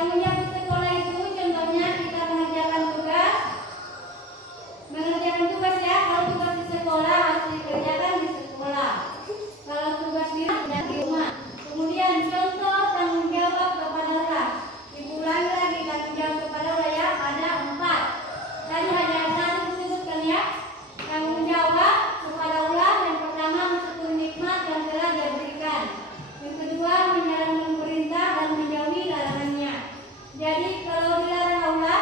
Tanggung jawab sekolah itu contohnya kita mengerjakan tugas. Mengerjakan tugas ya, kalau tugas di sekolah harus dikerjakan di sekolah. Kalau tugas di rumah. Kemudian contoh tanggung jawab kepada orang. Diulangi lagi tanggung jawab kepada orang ya, ada 4. Tadi hanya 1 disebutkan ya. Tanggung jawab kepada Allah yang pertama mensyukuri nikmat yang telah diberikan. Yang kedua menjalankan perintah dan menjauhi larangannya. Jadi kalau dilarang Allah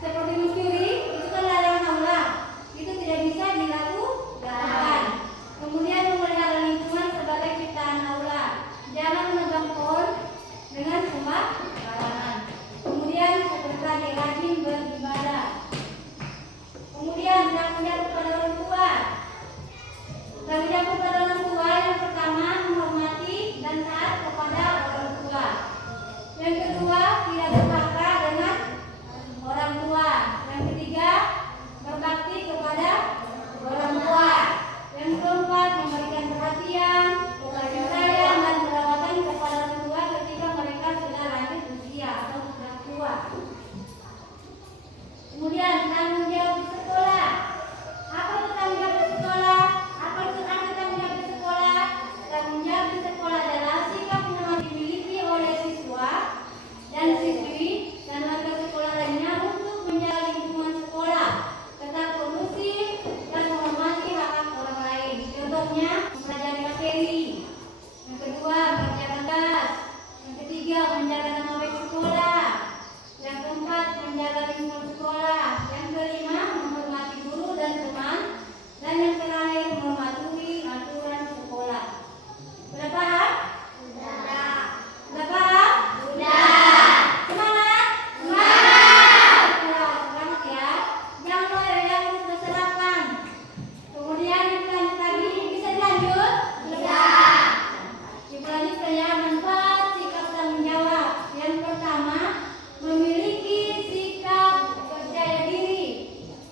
seperti mencuri itu kan larangan Allah, itu tidak bisa dilakukan. Kemudian memelihara lingkungan sebagai ciptaan Allah. Jangan menebang pohon dengan sembarangan. Kemudian seperti tadi rajin beribadah. Kemudian tanggung jawab kepada orang tua. Tanggung jawab kepada orang tua yang pertama menghormati dan taat kepada orang tua. Yang kedua tidak durhaka dengan orang tua. Yang ketiga berbakti kepada orang tua. Yang keempat memberikan perhatian, kasih sayang dan perawatan kepada orang tua ketika mereka sudah lanjut usia atau sudah tua. Kemudian tanggung jawab di sekolah. Apa itu tanggung jawab di sekolah? Apa itu tanggung jawab di sekolah? Tanggung jawab di sekolah adalah sikap yang dimiliki oleh siswa dan siswi dan warga sekolah lainnya untuk menjaga lingkungan sekolah tetap kondusif dan menghormati hak orang lain. Contohnya mempelajari materi. Yang kedua mengerjakan tugas. Yang ketiga menjaga nama baik sekolah. Yang keempat menjaga lingkungan sekolah. Yang kelima menghormati guru dan teman. Dan yang terakhir mematuhi aturan sekolah. Sudah paham? Sudah. Sudah paham? Sudah. Semangat? Semangat. Semangat ya. Jangan loyo ya, sudah sarapan. Kemudian dilanjut lagi, bisa dilanjut? Bisa. Dilanjutkan ya, manfaat sikap tanggung jawab. Yang pertama, memiliki sikap percaya diri.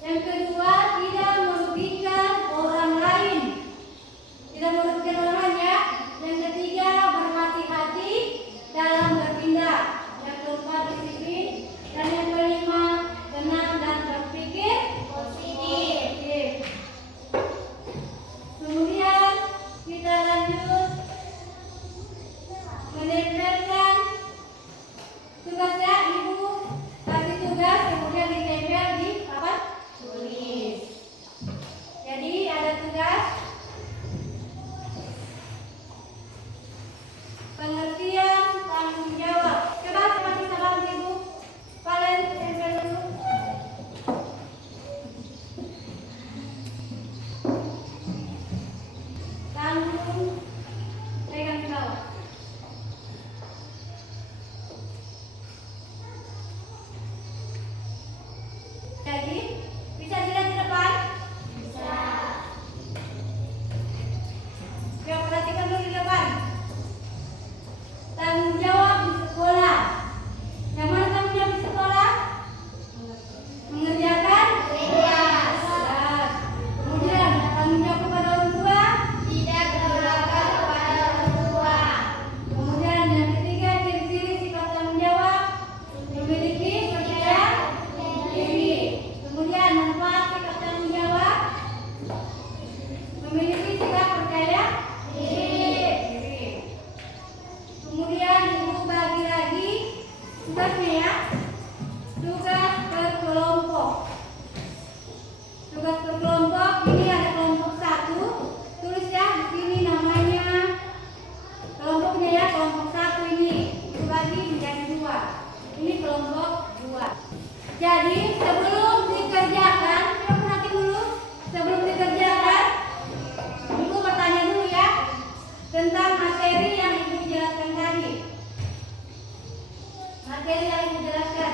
Yang kedua, tidak merugikan orang lain. Tidak merugikan orang lain ya. Yang ketiga, berhati-hati dalam bertindak. Yang keempat, disiplin. Dan yang kelima, tenang dan berpikir positif. Kemudian kita lanjut menempelkan tugasnya. Ibu kasih tugas kemudian ditempel di papan tulis. Jadi ada tugas pengertian tanggung jawab. Coba siapa bisa bantu ibu? Kalian tempel dulu. Tanggung pegang di bawah. Jadi bisa dilihat di depan? Bisa. Yuk perhatikan dulu di depan. Tanggung jawab di sekolah. Yang mana tanggung jawab di sekolah? Mengerjakan tugas. Kemudian tanggung jawab kepada orang tua. Tidak durhaka kepada orang tua. Kemudian yang ketiga ciri-ciri sikap tanggung jawab. Memiliki percaya diri. Kemudian manfaat sikap tanggung jawab. Memiliki sikap percaya diri. Kemudian ibu bagi lagi tugasnya ya. Tugas berkelompok. Tugas berkelompok ini ada kelompok 1. Tulis ya di sini namanya kelompoknya ya. Kelompok 1 ini dibagi menjadi 2. Ini kelompok 2. Jadi sebelum dikerjakan, kita perhati dulu. Sebelum dikerjakan, ibu bertanya dulu ya tentang materi yang ibu jelaskan tadi. Materi yang ibu jelaskan.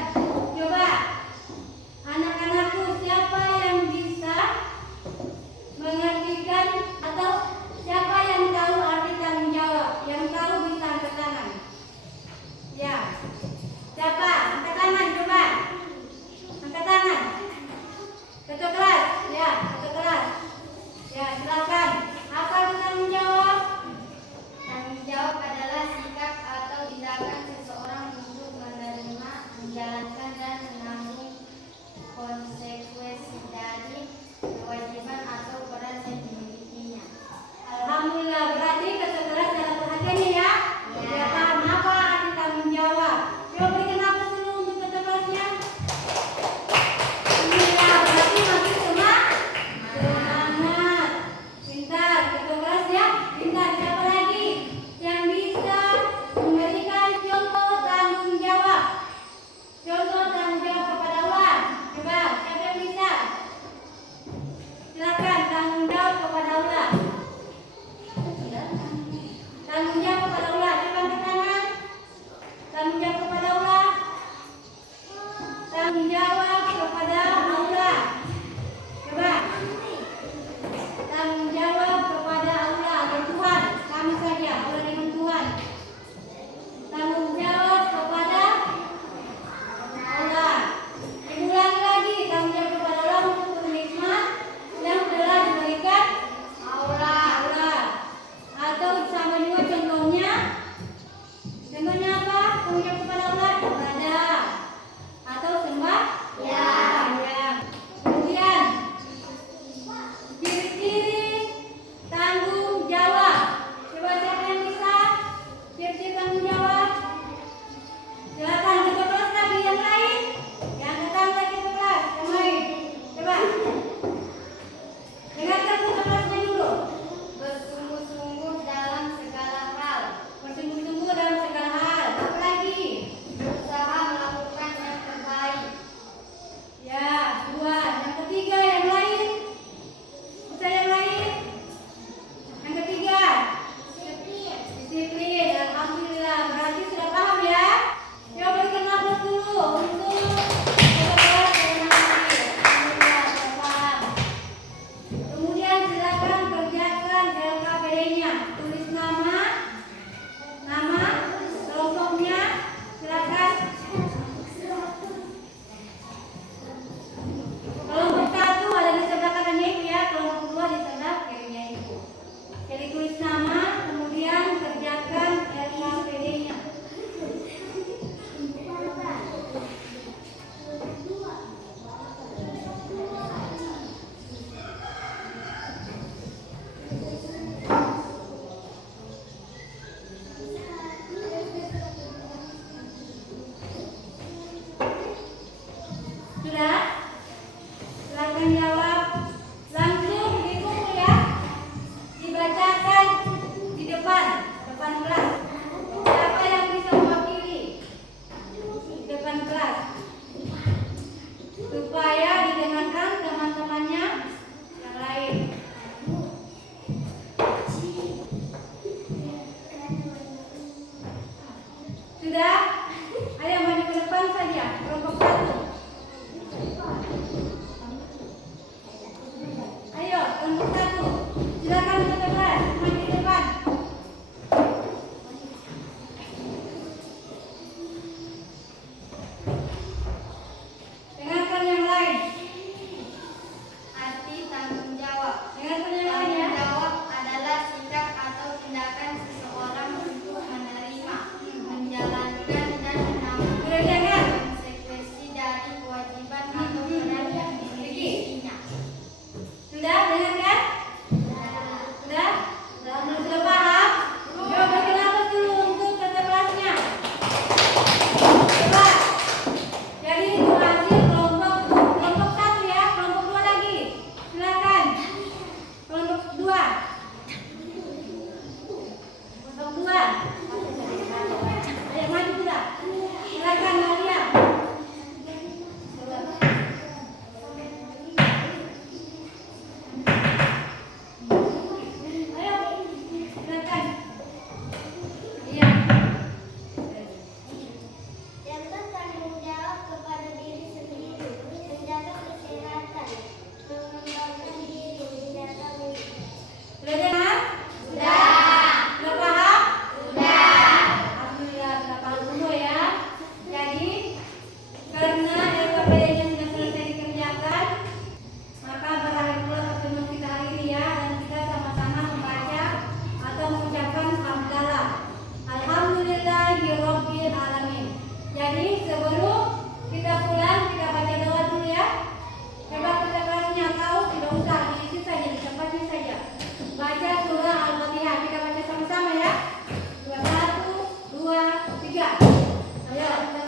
Sudah? Ayo maju ke depan saja. Kelompok 1. Ayo, kelompok 1. Silakan untuk kelas, maju ke depan. Dengarkan yang lain. Arti tanggung jawab. Dengarkan yang lain ya. Tanggung jawab adalah sikap atau tindakan seseorang untuk menerima, menjalankan dan menanggung Sudah dengar? konsekuensi dari kewajiban atau peran yang dimilikinya. Sudah dengarkan? Sudah? Sudah paham? Yuk bagi nafas dulu untuk kata kelasnya. Coba. Jadi itu hasil kelompok 1 ya, kelompok 2 lagi. Silakan. Kelompok 2. Kelompok 2. Ayo maju sudah. Silakan Maria. Ayo, silakan. Iya. Dapat tanggung jawab kepada diri sendiri, menjaga kesehatan, mengembangkan diri, menjaga mimpi. Sudah dengar? Sudah. Sudah paham? Sudah. Alhamdulillah sudah paham semua ya. Jadi karena LKPD-nya sudah selesai dikerjakan, maka berakhir pula pertemuan kita hari ini ya, dan kita sama-sama membaca atau mengucapkan hamdalah. Alhamdulillahirabbil alamin. Jadi sebelum kita pulang kita baca doa dulu ya. Coba kita kelasnya tahu, tidak usah diisi saja, di tempatnya saja. Baca surah Al-Fatihah, kita baca sama-sama ya. 1, 2, 3. Ayo, kita